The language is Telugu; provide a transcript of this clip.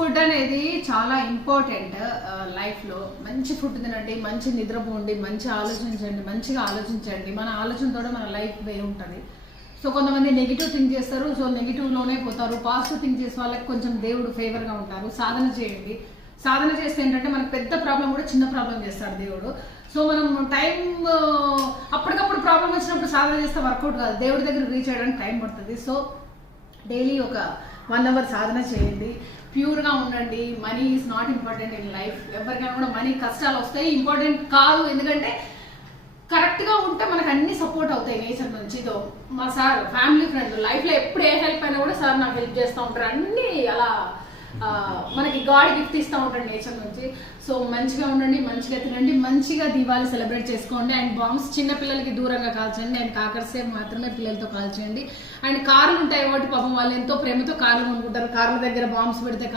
ఫుడ్ అనేది చాలా ఇంపార్టెంట్ లైఫ్లో. మంచి ఫుడ్ తినండి, మంచి నిద్రపోండి, మంచిగా ఆలోచించండి. మన ఆలోచనతో మన లైఫ్ వే ఉంటుంది. సో కొంతమంది నెగిటివ్ థింక్ చేస్తారు, సో నెగిటివ్లోనే పోతారు. పాజిటివ్ థింక్ చేసే వాళ్ళకి కొంచెం దేవుడు ఫేవర్గా ఉంటారు. సాధన చేయండి. సాధన చేస్తే ఏంటంటే మనకు పెద్ద ప్రాబ్లం కూడా చిన్న ప్రాబ్లం చేస్తాడు దేవుడు. సో మనం టైం అప్పటికప్పుడు ప్రాబ్లం వచ్చినప్పుడు సాధన చేస్తే వర్కౌట్ కాదు, దేవుడి దగ్గర రీచ్ అయ్యడానికి టైం పడుతుంది. సో డైలీ ఒక 1 hour సాధన చేయండి, ప్యూర్గా ఉండండి. Money is not important in life. ఎవరికైనా కూడా మనీ కష్టాలు వస్తాయి, ఇంపార్టెంట్ కాదు. ఎందుకంటే కరెక్ట్గా ఉంటే మనకు అన్ని సపోర్ట్ అవుతాయి నేచర్ నుంచి. ఇదో మా సార్ ఫ్యామిలీ ఫ్రెండ్, లైఫ్లో ఎప్పుడు ఏ హెల్ప్ అయినా కూడా సార్ నాకు హెల్ప్ చేస్తూ ఉంటారు. అన్నీ అలా మనకి గాడ్ గిఫ్ట్ ఇస్తూ ఉంటాడు నేచర్ నుంచి. సో మంచిగా ఉండండి, మంచిగా తినండి, మంచిగా దీపావళి సెలబ్రేట్ చేసుకోండి. అండ్ బాంబ్స్ చిన్న పిల్లలకి దూరంగా కాల్చండి. అండ్ కాకరసేపు మాత్రమే పిల్లలతో కాల్చండి. అండ్ కార్లు ఉంటాయి కాబట్టి పాపం వాళ్ళు ఎంతో ప్రేమతో కార్లు కొనుక్కుంటారు. కార్ల దగ్గర బాంబ్స్ పెడితే